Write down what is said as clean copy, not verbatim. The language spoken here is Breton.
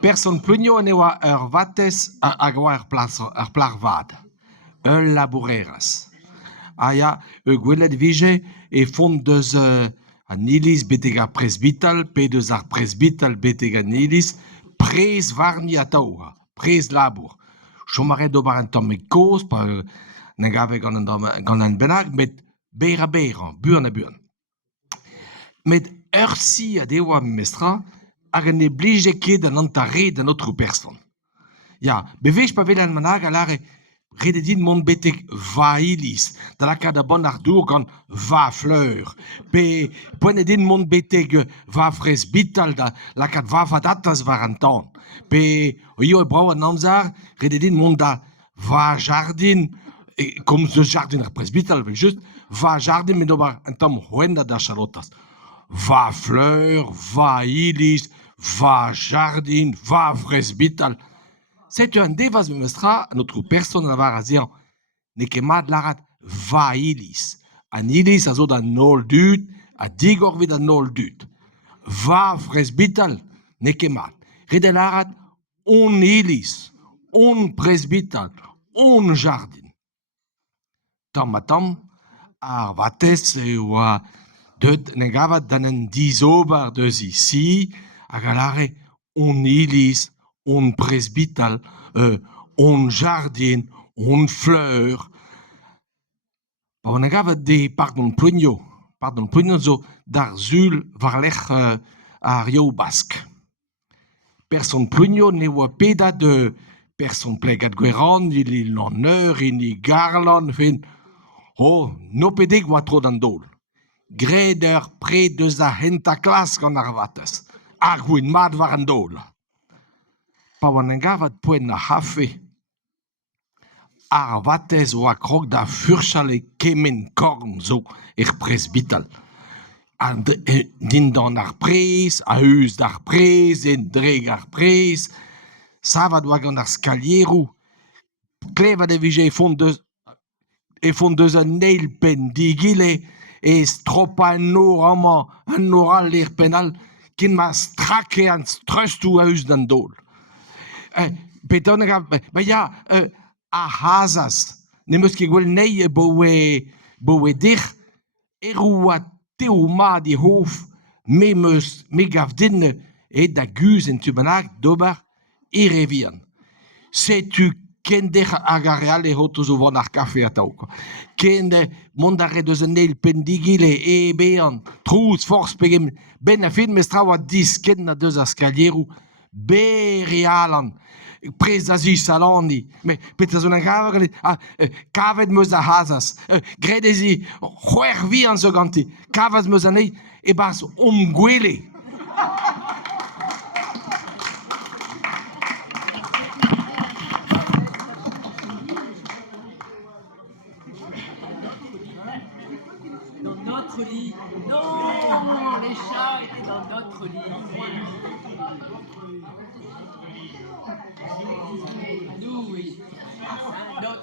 Person plugno ne oa vatez hag oa plar vad. Laboureras. Ya, gwelet vije e font deus an ilis beteg ar presbital, pe deus ar presbital beteg an ilis, prez varni ataoa, prez labour. Chomare d'ober an tamm e koz, pa ne gave gant an bennak, met ber a ber, buan a buan. Met si a deoa mestra, hag an e blije ket an antare d'an autre person. Ya, bevej pa vel an manag a lare redet din mont beteg va ilis, da laka da bon ar dour gant va fleur, pe poent din mont beteg va fresbital, da laka va vadatas var an tan, pe io e brau an amzar redet din mont da va jardin, kom eus jardin ar presbital, just va jardin met ober an tamm c'hoenna da chalotas. Va fleur, va ilis, va jardin, va fresbital. C'est un devas memestra, notre personne a var a zian, ne ket mat larat va ilis. An ilis a zo da nol dut, a digor vid a nol dut. Va fresbital, ne ket mat. Rede larat on ilis, on presbital, on jardin. Tam a tam, ar vatez oa deut ne gavat dan an dizobar deus isi, hag a lare on ilis, on presbital, on jardin, on fleur. Pa on a gavat de pardon plugno zo d'ar zul var lec'h ar Rio Bask. Person plugno ne oa peda de person plegat gweran, ili l'honneur, ili garlan, fin, no pedeg oa tro d'an dol. Gret ur pre deus a hent a klas gant ar vatez, ar gwin mat war an dol. Pa oan an gavat poent na hafe, ar vatez oa krog da furchal e kemen korn zo presbital. Din dan ar prez, a eus d'ar prez, en dreg ar prez, savat oa gant ar skalierou, klevat e vije e font deus an eil pen digile, e stropa an nor amañ, an oral ler penal, ken ma strake an strustou a eus d'an dol. Peton ya, a hazas, ne meus ket gwell nei e bo e dich, oa teo mat e hof, me gav din da guz en tu bennak d'ober revian. Setu ken dech hag a real e hoto zo vant ar kafe a tao. Ken mont ar deus an eil pendigile e bean, trouz, forz pegem, ben a fin mestra oa dis ken na deus ar skalierou, be realan, prez a zi salani, petra zo na gavet, kavet meus a hazas, gret ezi c'hwer vi an zo ganti, kavet meus an eil, e bas gwele. Dans notre lit. Non, les chats étaient dans notre lit. Nous, oui.